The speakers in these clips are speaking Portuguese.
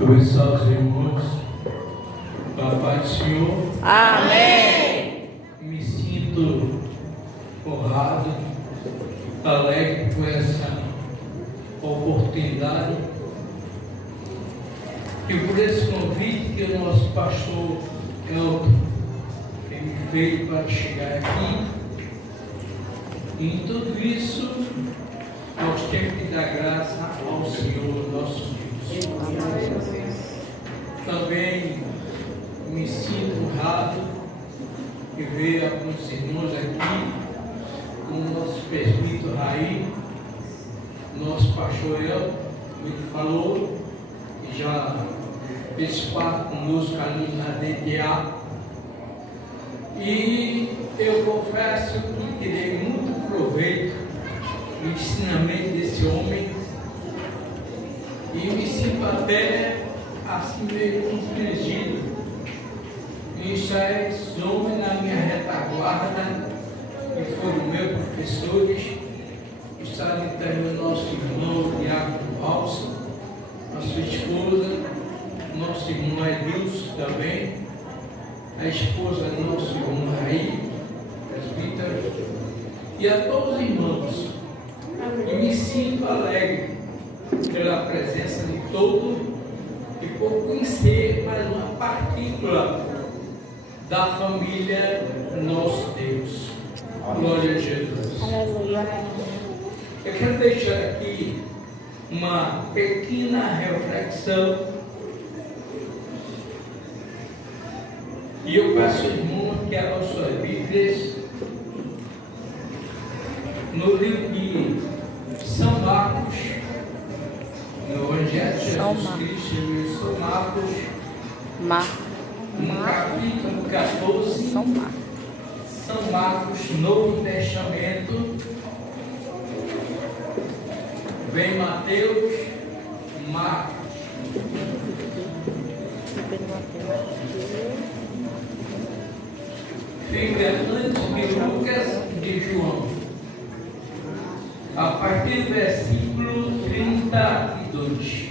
Começar os irmãos, Papai do Senhor. Amém. Me sinto honrado, alegre com essa oportunidade e por esse convite que o nosso pastor Elton me fez para chegar aqui. E em tudo isso, nós temos que dar graça ao Senhor, nosso Deus. Também me sinto honrado de ver alguns irmãos aqui, como o nosso presbítero Raí, nosso pastor Elton, ele falou, que já fez parte conosco ali na DTA. E eu confesso que tirei muito proveito do ensinamento desse homem e me sinto até assim meio compreendido em estar esses homens na minha retaguarda, que foram meus professores, está ali também o nosso irmão Diácono Valsa, a sua esposa, nosso irmão Edilson também, a esposa do nosso irmão Raí, presbítero, e a todos os irmãos. E me sinto alegre pela presença de todos e por conhecer mais uma partícula da família nosso Deus. Glória a Jesus. Aleluia. Eu quero deixar aqui uma pequena reflexão. E eu peço, irmão, que abram suas Bíblias no livro de São Marcos, no Evangelho de Jesus Cristo, em São Marcos, no capítulo 14, São Marcos, Novo Testamento, vem Mateus, Marcos. Fica antes de Lucas e de João, a partir do versículo 32.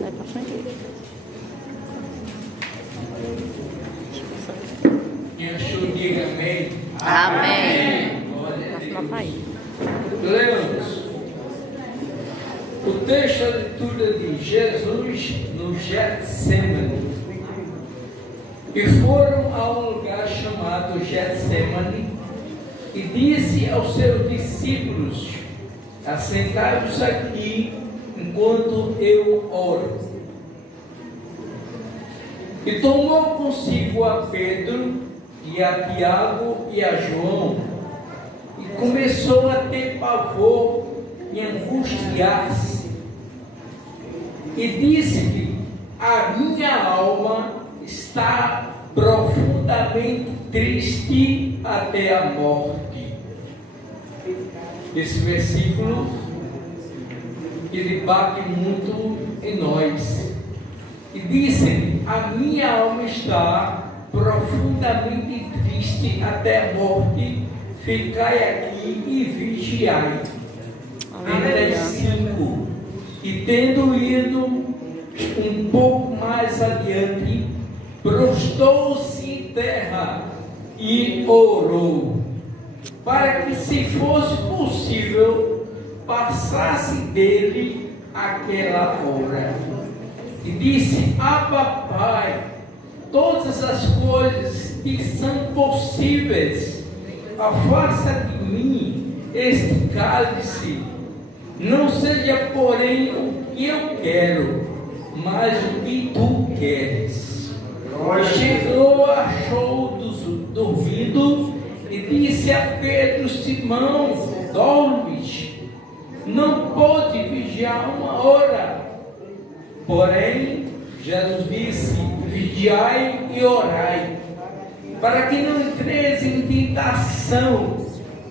Vai para frente. Quem achou, diga amém. Amém. Glória a Papai. Deus. Leamos. O texto da leitura de Jesus no Getsemane. E foram a um lugar chamado Getsemane e disse aos seus discípulos: assentai-vos aqui enquanto eu oro. E tomou consigo a Pedro e a Tiago e a João e começou a ter pavor e angustiar-se. E disse-lhe: a minha alma está profundamente triste até a morte. Esse versículo, ele bate muito em nós. E disse-lhe: a minha alma está profundamente triste até a morte, ficai aqui e vigiai. 35. E tendo ido um pouco mais adiante, prostrou-se em terra e orou, para que, se fosse possível, passasse dele aquela hora. E disse: Pai, todas as coisas que são possíveis, afasta de mim este cálice. Não seja, porém, o que eu quero, mas o que tu queres. Chegou, achou dormindo e disse a Pedro: Simão, dormes? Não pode vigiar uma hora. Porém, Jesus disse: vigiai e orai, para que não entreis em tentação.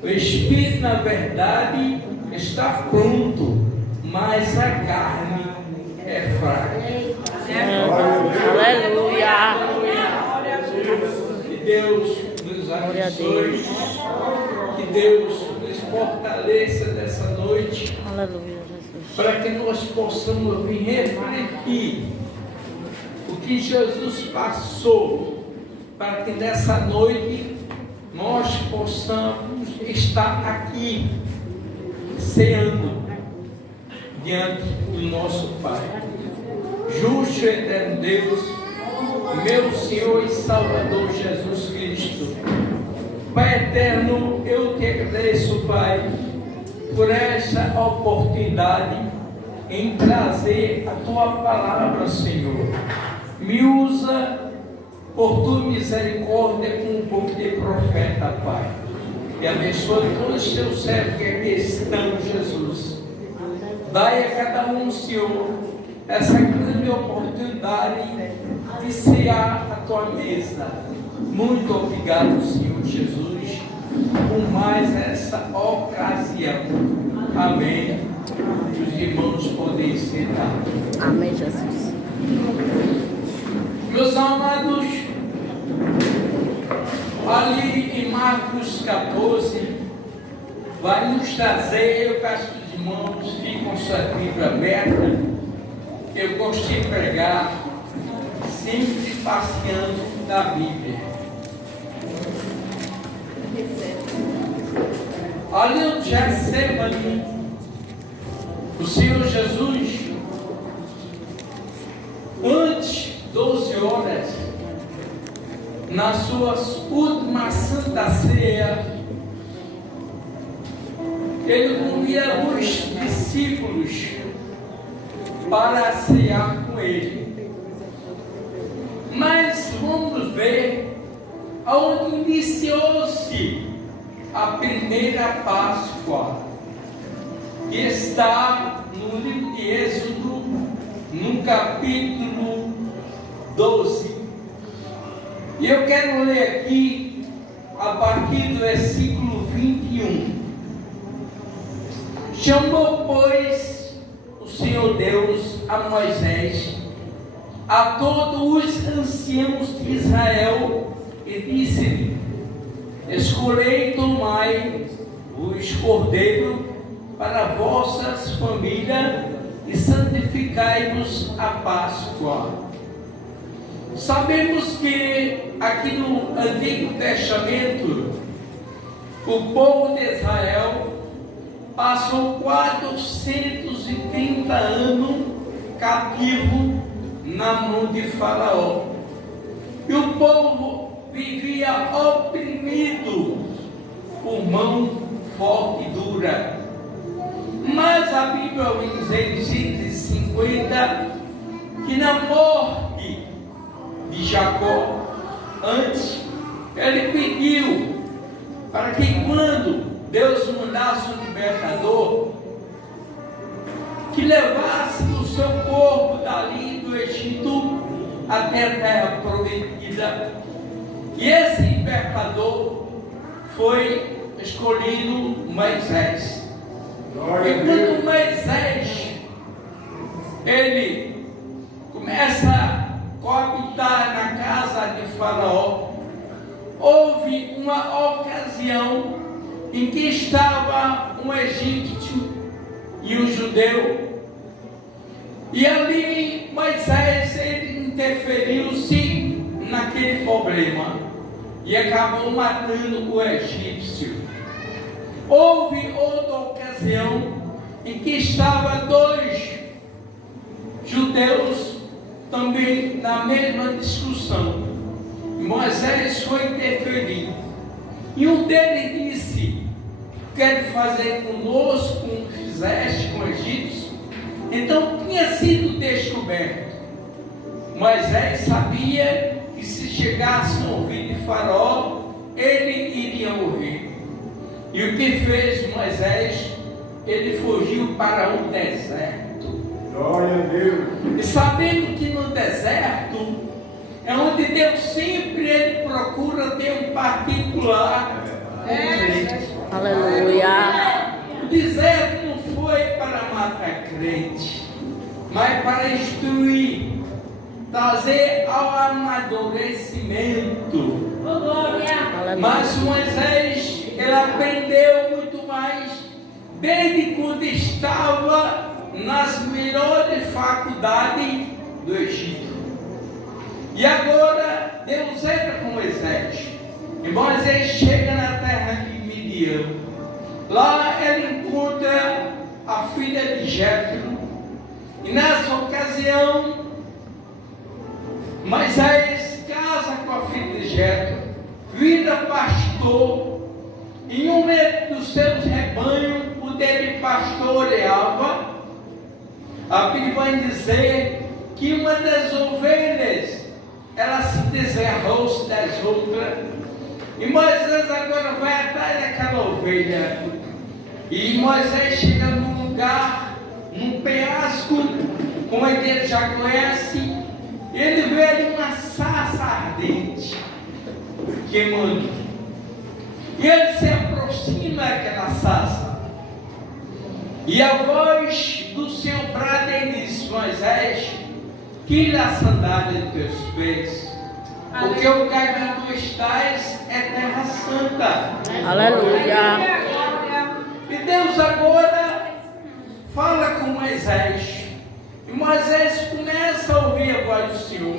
O Espírito, na verdade, está pronto, mas a carne é fraca. Aleluia. Que Deus nos abençoe, que Deus nos fortaleça dessa nessa noite, Aleluia, Jesus. para que nós possamos vir refletir o que Jesus passou, para que nessa noite nós possamos estar aqui, ceando diante do nosso Pai. Justo e eterno Deus, meu Senhor e Salvador Jesus Cristo. Pai eterno, eu te agradeço, Pai, por essa oportunidade em trazer a tua palavra, Senhor. Me usa por tua misericórdia como um pouco de profeta, Pai. E abençoe todos os teus servos que aqui estão, Jesus. Dai a cada um, Senhor, essa grande oportunidade de cear a tua mesa. Muito obrigado, Senhor Jesus, por mais essa ocasião. Amém. Os irmãos podem sentar. Amém, Jesus. Meus amados, ali em Marcos 14, vai nos trazer, eu peço que os irmãos fiquem com sua Bíblia aberta. Eu gosto de pregar sempre passeando da Bíblia. Ali no Getsemane, o Senhor Jesus, antes 12 horas, nas suas últimas Santa Ceia, ele convida os discípulos para cear com ele. Mas vamos ver aonde iniciou-se a primeira Páscoa, que está no livro de Êxodo, no capítulo 12. E eu quero ler aqui a partir do versículo 21. Chamou, pois, o Senhor Deus a Moisés, a todos os anciãos de Israel, e disse-lhe: escolhei e tomai os cordeiros para vossas famílias e santificai-vos a Páscoa. Sabemos que aqui no Antigo Testamento o povo de Israel passou 430 anos cativo na mão de Faraó. E o povo vivia oprimido por mão forte e dura. Mas a Bíblia diz em Gênesis 50 que na morte de Jacó, antes, ele pediu para que quando Deus mandasse um libertador, que levasse o seu corpo dali do Egito até a terra prometida. E esse libertador foi escolhido Moisés. E quando Moisés ele começa a coabitar na casa de Faraó, houve uma ocasião em que estava um egípcio e um judeu, e ali Moisés ele interferiu-se naquele problema e acabou matando o egípcio. Houve outra ocasião em que estavam dois judeus também na mesma discussão. Moisés foi interferir e um deles disse: quer fazer conosco como fizeste com o egípcio? Então tinha sido descoberto. Moisés sabia que se chegasse no ouvido de Faraó, ele iria morrer. E o que fez Moisés? Ele fugiu para o deserto. Glória a Deus. E sabendo que no deserto é onde Deus sempre ele procura ter um particular. Aleluia. O deserto não foi para matar crente, mas para instruir, trazer ao amadurecimento. Aleluia. Mas Moisés, ele aprendeu muito mais desde quando estava nas melhores faculdades do Egito. E agora Deus entra com Moisés. E Moisés chega na terra de Midian. Lá ele encontra a filha de Jetro. E nessa ocasião, Moisés casa com a filha de Jetro, vira pastor. Em um dos seus rebanhos, o dele pastoreava. A Bíblia vai dizer que uma das ovelhas, ela se desarrou das outras. E Moisés agora vai atrás daquela ovelha. E Moisés chega num lugar, num penhasco, como ele já conhece. E ele vê ali uma sarça ardente, queimando. E ele se aproxima daquela sarça. E a voz do Senhor brada e diz: Moisés, tira a sandália dos teus pés, porque o lugar que tu estás é terra santa. Aleluia. E Deus agora fala com Moisés. E Moisés começa a ouvir a voz do Senhor.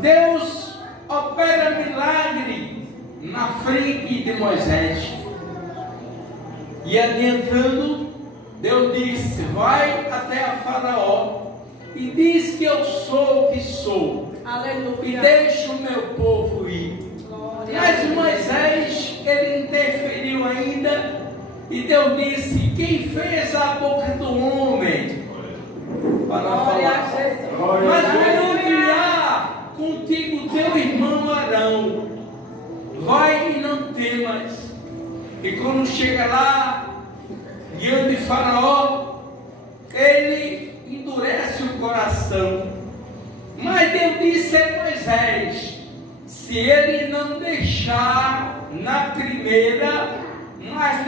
Deus opera milagre na frente de Moisés. E adiantando, Deus disse: vai até a Faraó e diz que eu sou o que sou. Aleluia. E deixa o meu povo ir. Mas Moisés, ele interferiu ainda. E Deus disse: quem fez a boca do homem para falar? Mas vou enviar contigo teu irmão Arão. Vai e não temas. E quando chega lá, diante de Faraó, ele endurece o coração. Mas Deus disse a Moisés: se ele não deixar na primeira, mas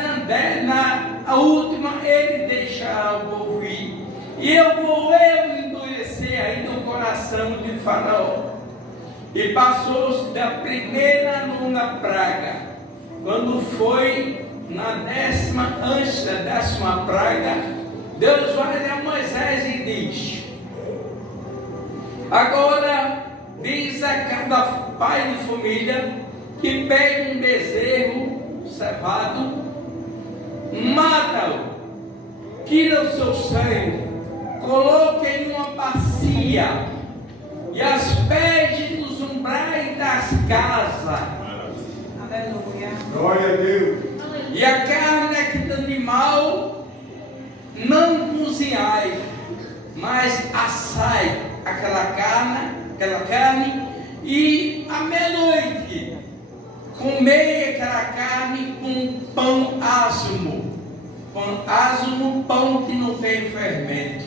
na última ele deixará o povo ir. E eu vou endurecer ainda o coração de Faraó. E passou-se da primeira à nona praga. Quando foi antes da 10ª praga, Deus vai a Moisés e diz: agora diz a cada pai de família que pegue um bezerro cevado, mata-o, tira o seu sangue, coloque em uma bacia e asperge nos umbrais das casas. Aleluia. Glória a Deus. E a carne do animal não cozinhai, mas assai aquela carne, e à meia-noite comei aquela carne com pão asmo. Pão asmo, pão que não tem fermento.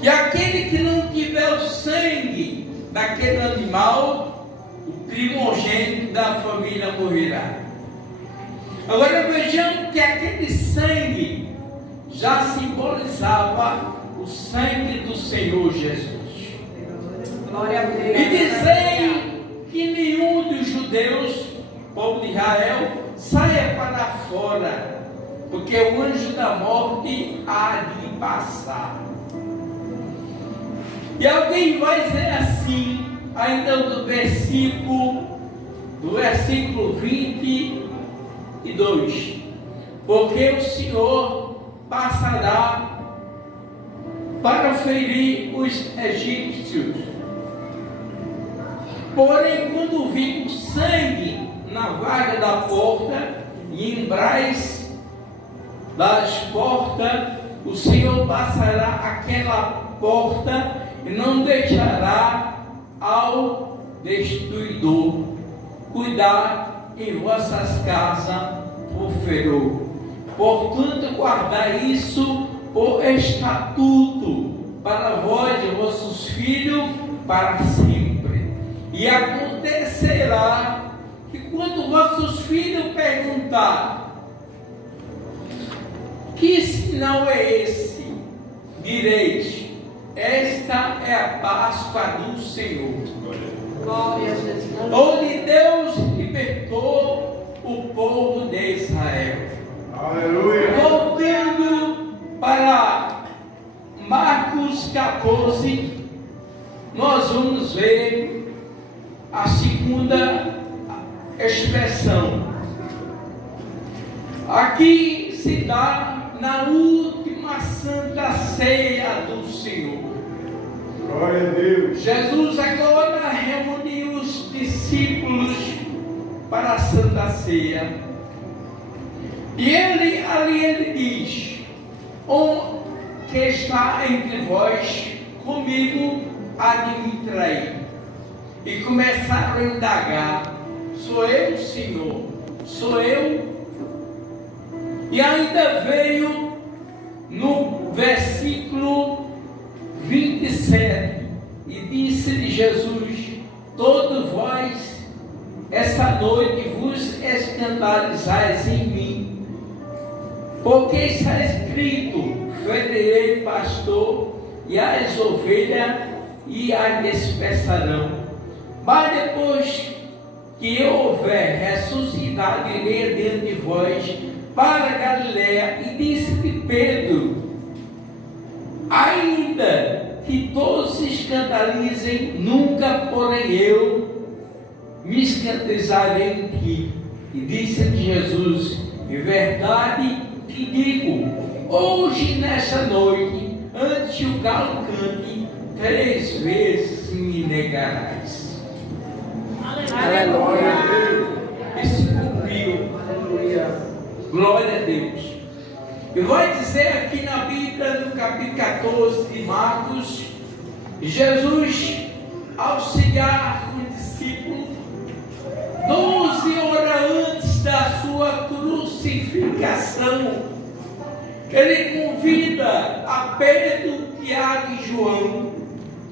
E aquele que não tiver o sangue daquele animal, o primogênito da família morrerá. Agora vejamos que aquele sangue já simbolizava o sangue do Senhor Jesus. Glória a Deus. E dizem que nenhum dos judeus, povo de Israel, saia para fora, porque o anjo da morte há de passar. E alguém vai dizer assim, ainda do versículo 22, porque o Senhor passará para ferir os egípcios. Porém, quando vir o sangue na vaga da porta e em umbrais das portas, o Senhor passará aquela porta e não deixará ao destruidor cuidar em vossas casas por furor. Portanto, guardai isso por estatuto para vós e vossos filhos para sempre. E acontecerá que quando vossos filhos perguntar: que sinal é esse? Direis: esta é a Páscoa do Senhor. Glória a Jesus. Onde Deus libertou o povo de Israel. Aleluia. Voltando para Marcos 14, nós vamos ver a segunda expressão. Aqui se dá na última Santa Ceia do Senhor. Glória a Deus. Jesus agora reuniu os discípulos para a Santa Ceia. E ele diz: um que está entre vós, comigo há de me trair. E começaram a indagar: sou eu, Senhor? Sou eu? E ainda veio no versículo 27, e disse-lhe Jesus: todos vós essa noite vos escandalizais em mim, porque está escrito: ferirei pastor, e as ovelhas e as dispersarão. Mas depois que eu houver ressuscitado, irei adiante de vós para Galiléia. E disse-lhe Pedro: ainda que todos se escandalizem, nunca, porém, eu me escandalizarei em ti. E disse-lhe Jesus: em verdade te digo, hoje, nessa noite, antes que o galo cante, 3 vezes me negarás. Aleluia. E se cumpriu. Glória a Deus. E vai dizer aqui na Bíblia, no capítulo 14 de Marcos, Jesus, ao cear com os discípulos, 12 horas antes da sua crucificação, ele convida a Pedro, Tiago e João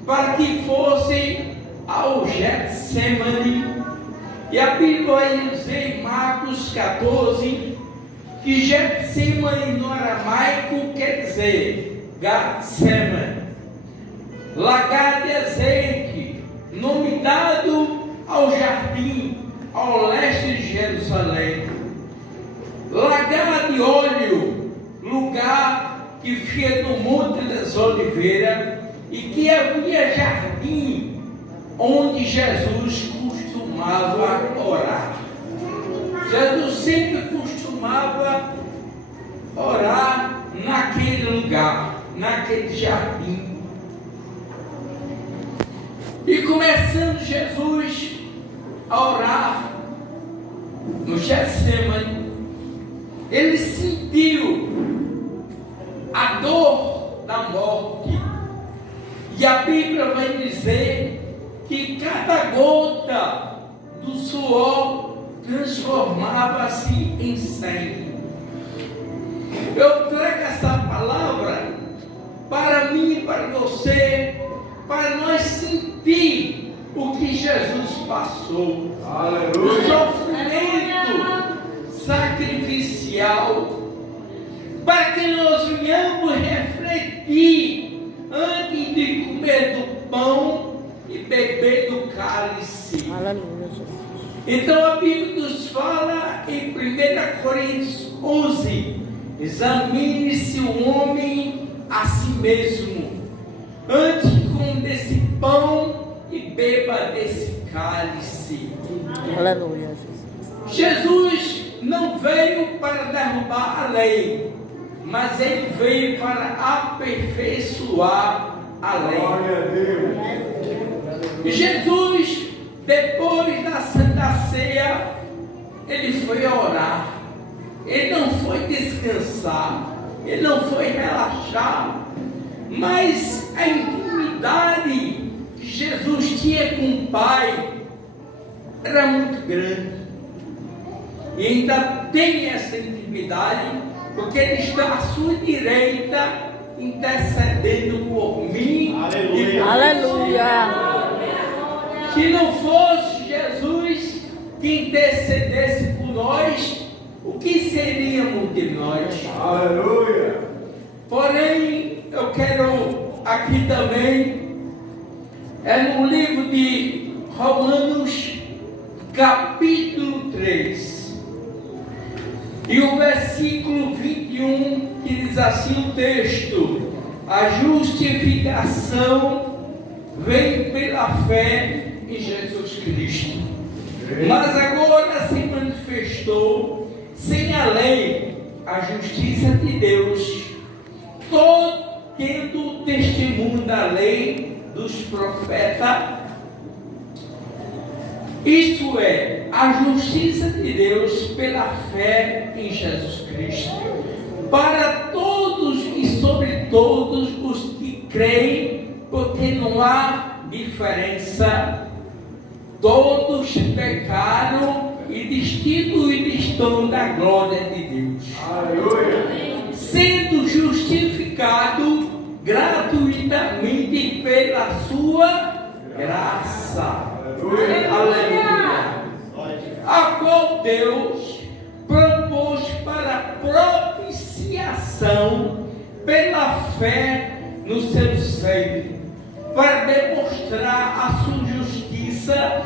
para que fossem ao Getsemane. E a Bíblia vai dizer em Marcos 14 que Getsemane no aramaico quer dizer Getsemane, lagar de azeite, nome dado ao jardim ao leste de Jerusalém. Lagar de óleo, lugar que fica no Monte das Oliveiras, e que havia jardim onde Jesus costumava orar. Jesus sempre costumava orar naquele lugar, naquele jardim. E começando Jesus a orar no Getsemane, ele sentiu a dor da morte. E a Bíblia vai dizer que cada gota do suor transformava-se em sangue. Eu trago essa palavra para mim e para você, para nós sentir o que Jesus passou. Aleluia. O sofrimento sacrificial, para que nós venhamos refletir antes de comer do pão e beber do cálice. Aleluia, Jesus. Então a Bíblia nos fala em 1 Coríntios 11: examine-se o homem a si mesmo, antes coma desse pão e beba desse cálice. Aleluia, Jesus. Jesus não veio para derrubar a lei, mas ele veio para aperfeiçoar a lei. Glória a Deus. Jesus, depois da Santa Ceia, ele foi orar. Ele não foi descansar, ele não foi relaxar, mas a intimidade que Jesus tinha com o Pai era muito grande. E ainda tem essa intimidade, porque ele está à sua direita, intercedendo por mim. Aleluia. E por Aleluia. Se não fosse Jesus que intercedesse por nós, o que seríamos de nós? Aleluia. Porém, eu quero aqui também, no livro de Romanos, capítulo 3. E o versículo 21, que diz assim o texto: a justificação vem pela fé em Jesus Cristo. Mas agora se manifestou sem a lei a justiça de Deus, tendo o testemunho da lei dos profetas, isto é, a justiça de Deus pela fé em Jesus Cristo, para todos e sobre todos os que creem, porque não há diferença. Todos pecaram e destituídos estão da glória de Deus. Aleluia. Sendo justificado gratuitamente pela sua graça. Aleluia. A qual Deus propôs para propiciação pela fé no seu seio, para demonstrar a sua justiça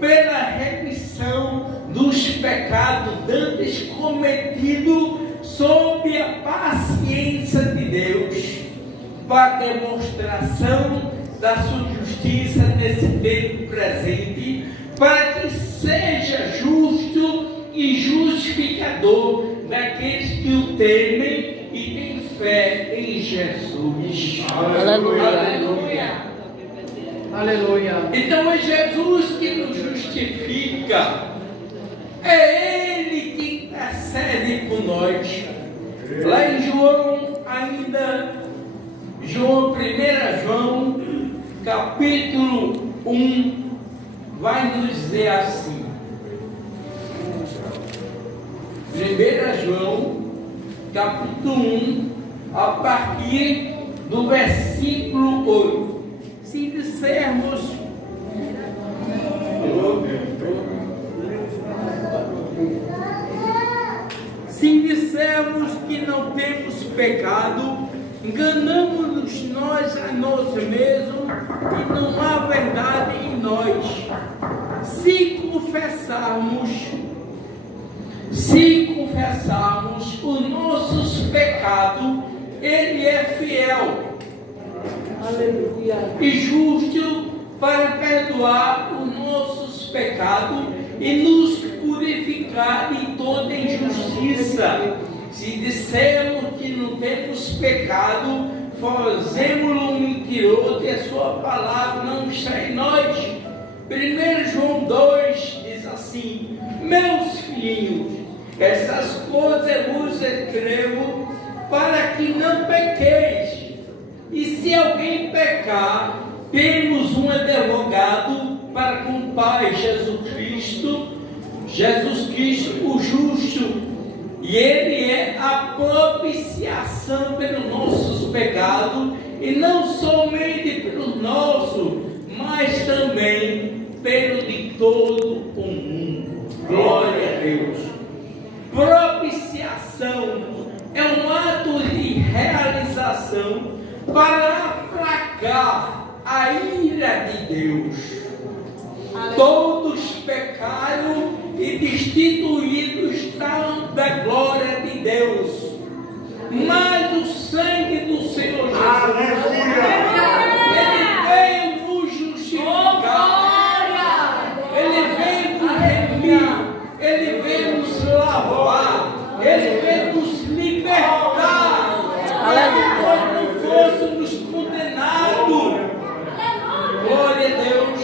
pela remissão dos pecados dantes cometidos sob a paciência de Deus, para demonstração da sua justiça nesse tempo presente, para que seja justo e justificador daqueles que o temem e têm fé em Jesus. Aleluia. Aleluia. Aleluia. Então é Jesus que nos justifica, é Ele que intercede por nós. Lá em João, ainda, 1 João, capítulo 1, vai nos dizer assim. 1 João, capítulo 1, a partir do versículo 8. Se dissermos que não temos pecado, enganamos-nos nós a nós mesmos e não há verdade em nós. Se confessarmos os nossos pecados, Ele é fiel, aleluia, e justo para perdoar os nossos pecados e nos purificar de toda injustiça. Se dissermos que não temos pecado, fazemos-lo mentiroso e a sua palavra não está em nós. 1 João 2 diz assim: meus filhinhos, essas coisas vos escrevo para que não pequeis. E se alguém pecar, temos um advogado para com o Pai, Jesus Cristo o justo, e Ele é a propiciação pelos nossos pecados, e não somente pelos nossos, mas também pelo de todo o mundo. Glória a Deus. Propiciação é um ato de realização para aplacar a ira de Deus. Todos pecaram e destituídos estão da glória de Deus, mas o sangue do Senhor Jesus, Ele veio nos justificar, Ele veio nos remir, Ele veio nos lavar, Ele veio nos libertar, para que nós não fôssemos condenados. Glória a Deus.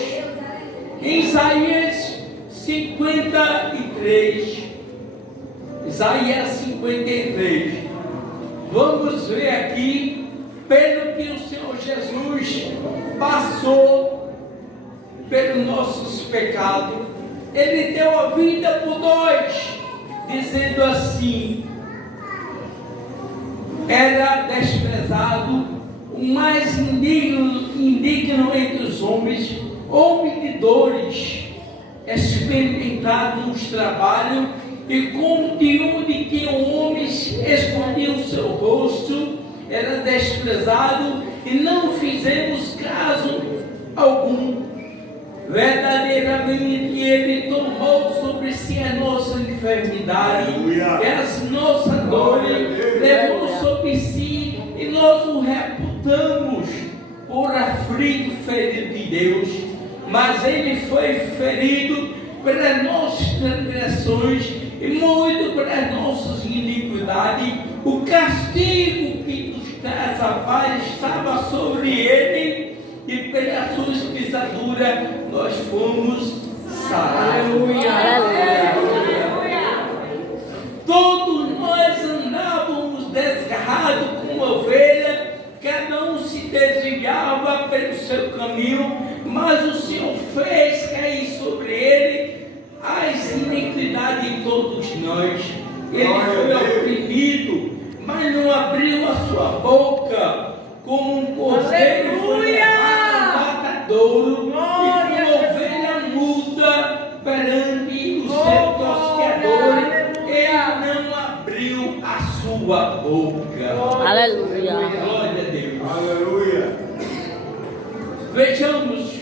Em Isaías 53, vamos ver aqui, pelo que o Senhor Jesus passou pelos nossos pecados, Ele deu a vida por nós, dizendo assim: era desprezado, o mais indigno entre os homens, homem de dores, experimentado nos trabalhos, e como de que um homem escondia o seu rosto, era desprezado, e não fizemos caso algum. Verdadeiramente Ele tomou sobre si a nossa enfermidade enfermidade, Aleluia. e as nossas dores levou sobre si, e nós o reputamos por aflito, ferido de Deus, mas ele foi ferido pelas nossas transgressões e moído pelas nossas iniquidades. O castigo que nos traz a paz estava sobre ele, e pelas suas pisaduras nós fomos sarados. Todos nós andávamos desgarrados como ovelha, cada um se desviava pelo seu caminho, mas o Senhor fez cair sobre ele as iniquidades de todos nós. Ele foi oprimido, mas não abriu a sua boca, como um cordeiro foi levado ao matadouro, e como ovelha muda perante o seu tosqueador, ele não abriu a sua boca. Aleluia. Glória a Deus. Aleluia. Vejamos,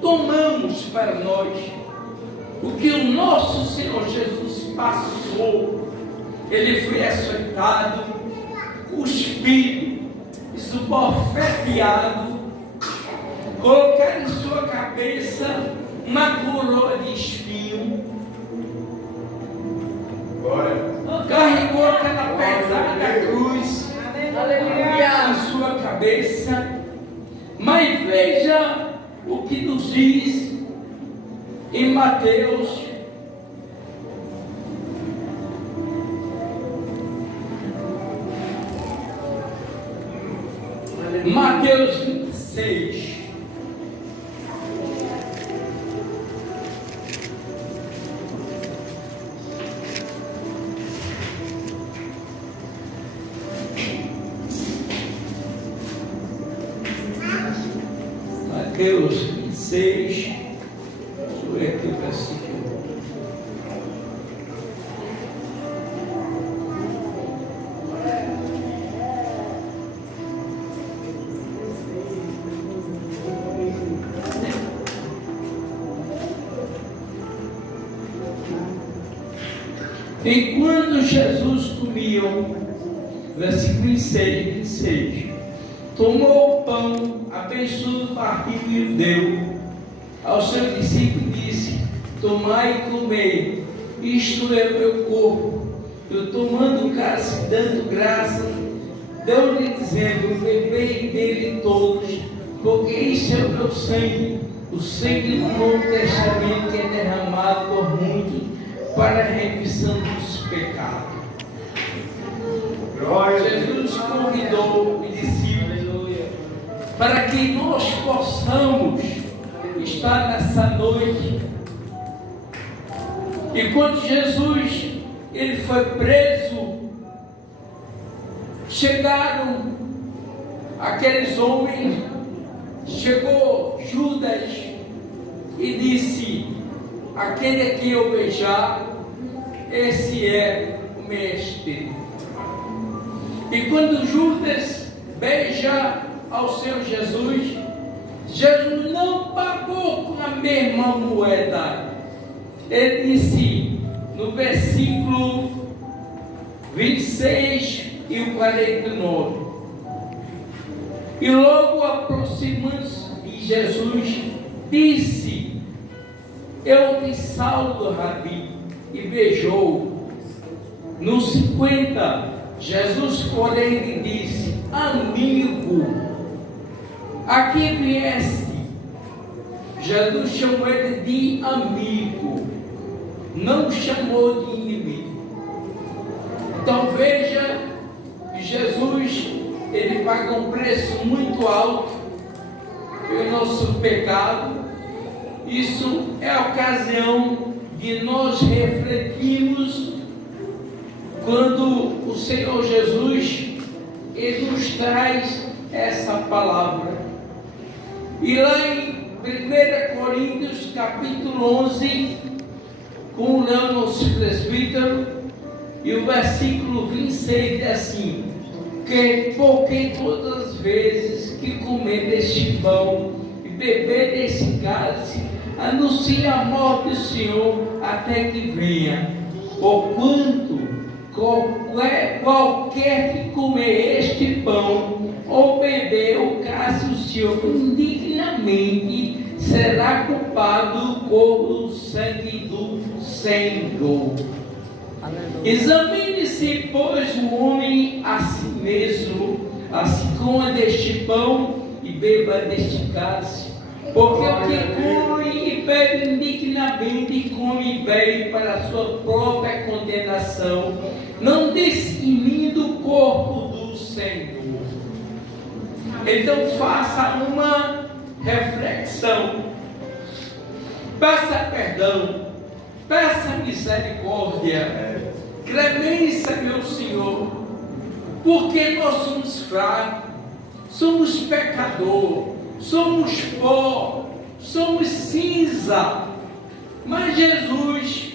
tomamos para nós o que o nosso Senhor Jesus passou. Ele foi açoitado, cuspido, esbofeteado, colocar em sua cabeça uma coroa de espinho, Glória. carregou aquela pesada cruz em sua cabeça. Mas veja o que nos diz em Mateus Mateus 26. Mateus 26, deixa eu ver aqui o versículo. Enquanto Jesus comia, versículo 26, tomou o pão, abençoou, partiu e o deu aos seus discípulos e disse: tomai e comei, isto é o meu corpo. Eu, tomando o cálice, dando graça, deu-lhe dizendo: bebei dele todos, porque isto é o meu sangue, o sangue do Novo Testamento, que é derramado por muitos para a remissão dos pecados. Jesus convidou os discípulos para que nós possamos estar nessa noite. E quando Jesus ele foi preso, chegaram aqueles homens, chegou Judas e disse: aquele que eu beijar, esse é o mestre. E quando Judas beija ao Senhor Jesus, Jesus não pagou com a mesma moeda. Ele disse no versículo 26 e o 49: e logo aproximando-se de Jesus, disse: eu te salvo, Rabi, e beijou. No 50, Jesus, porém, lhe disse: amigo, aqui vieste. Jesus chamou ele de amigo, não chamou de inimigo. Então veja que Jesus, ele paga um preço muito alto pelo nosso pecado. Isso é a ocasião de nós refletirmos quando o Senhor Jesus ele nos traz essa palavra. E lá em 1 Coríntios capítulo 11, com o nosso presbítero, e o versículo 26 é assim: que porque todas as vezes que comer deste pão e beber desse cálice, anuncia a morte do Senhor até que venha. porquanto qualquer que comer este pão ou beber o cálice do Senhor indignamente será culpado com o sangue do Senhor. Aleluia. Examine-se, pois, o homem a si mesmo, assim coma deste pão e beba deste cálice. Porque o que come e bebe indignamente, come e bebe para a sua própria condenação, não discernindo o corpo do Senhor. Então faça uma reflexão, peça perdão, peça misericórdia, clemência, meu Senhor, porque nós somos fracos, somos pecadores, somos pó, somos cinza. Mas Jesus,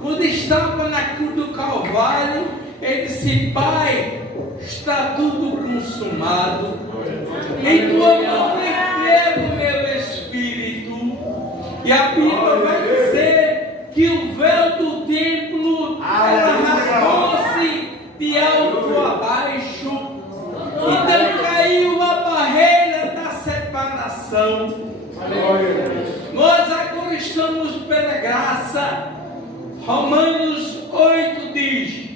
quando estava na cruz do Calvário, ele disse: Pai, está tudo consumado. Em tua mão entrego o meu espírito. E a Bíblia vai dizer que o véu do templo rasgou-se de alto a baixo. Então caiu a barreira da separação. Nós agora estamos pela graça. Romanos 8 diz: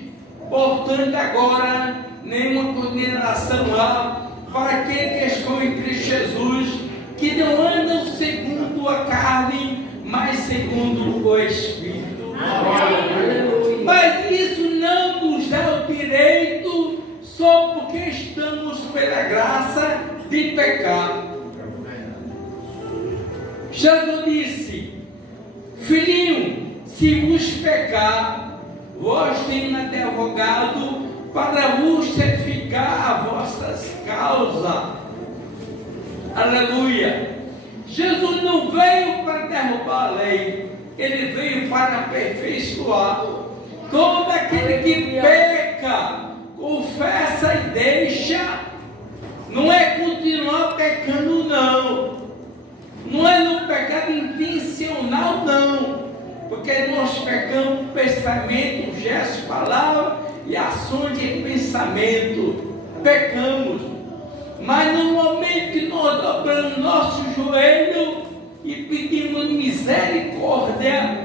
portanto agora nenhuma condenação há para aqueles que estão em Cristo Jesus, que não andam segundo a carne, mas segundo o Espírito. Amém. Mas isso não nos dá o direito, só porque estamos pela graça, de pecar. Jesus disse: filhinho, se vos pecar, vós tendes advogado para vos certificar a vossas causas. Aleluia. Jesus não veio para derrubar a lei, ele veio para aperfeiçoar. Todo aquele que peca, confessa e deixa, não é continuar pecando, não. Não é no pecado intencional, não. Porque nós pecamos com pensamento, gesto, palavra e ações de pensamento. Pecamos. Mas no momento que nós dobramos nosso joelho e pedimos misericórdia,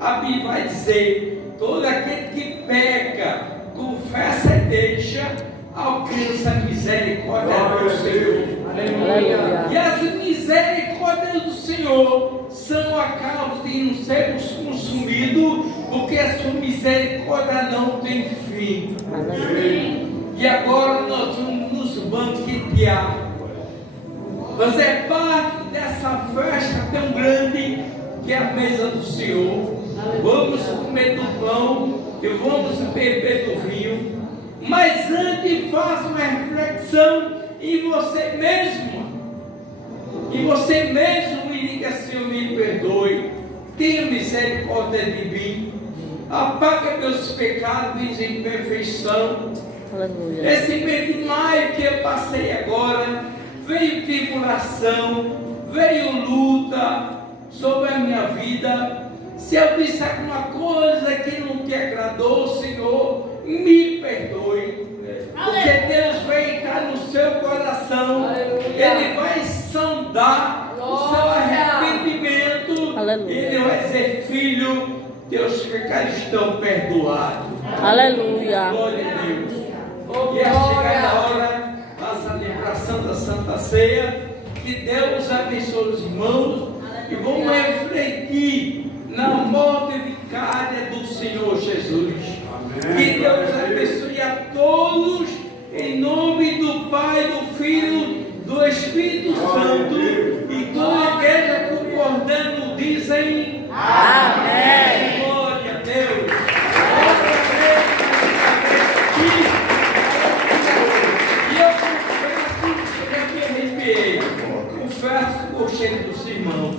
a Bíblia vai dizer: todo aquele que peca, confessa e deixa, alcança a misericórdia do Senhor. Aleluia. E as misericórdias do Senhor são a causa de não sermos consumidos, porque a sua misericórdia não tem fim. Amém. E agora nós vamos nos banquetear, fazer parte dessa festa tão grande que é a mesa do Senhor. Vamos comer do pão e vamos beber do vinho. Mas antes faça uma reflexão em você mesmo. E você mesmo me diga: Senhor, me perdoe, tenha misericórdia de mim, apaga meus pecados em perfeição. Aleluia. Esse mês de maio que eu passei agora, veio tribulação, veio luta sobre a minha vida. Se eu disse alguma coisa que não te agradou, Senhor, me perdoe. Porque Deus vai entrar no seu coração. Aleluia. Ele vai sondar o seu arrependimento. Aleluia. Ele vai dizer: filho, teus pecados estão perdoados. Aleluia. Glória a Deus. E a chegar a hora, faça a celebração da Santa Ceia. Que Deus abençoe os irmãos e vamos refletir na morte vicária do Senhor Jesus. Amém. Que Deus abençoe a todos, em nome do Pai, do Filho, do Espírito Santo. E toda a igreja concordando dizem: amém. Glória a Deus. E eu confesso que eu me arrepiei. Confesso que gostei dos irmãos.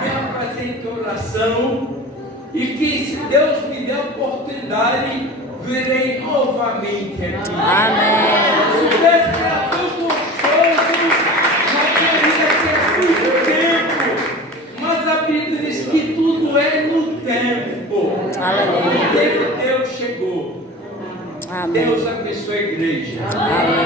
Me apresento em oração. E que, se Deus me der a oportunidade, virei novamente aqui. Amém. Se Deus era tão gostoso, na minha vida que é muito tempo. Mas a Bíblia diz que tudo é no tempo. Amém. Deus abençoe a igreja. Amém.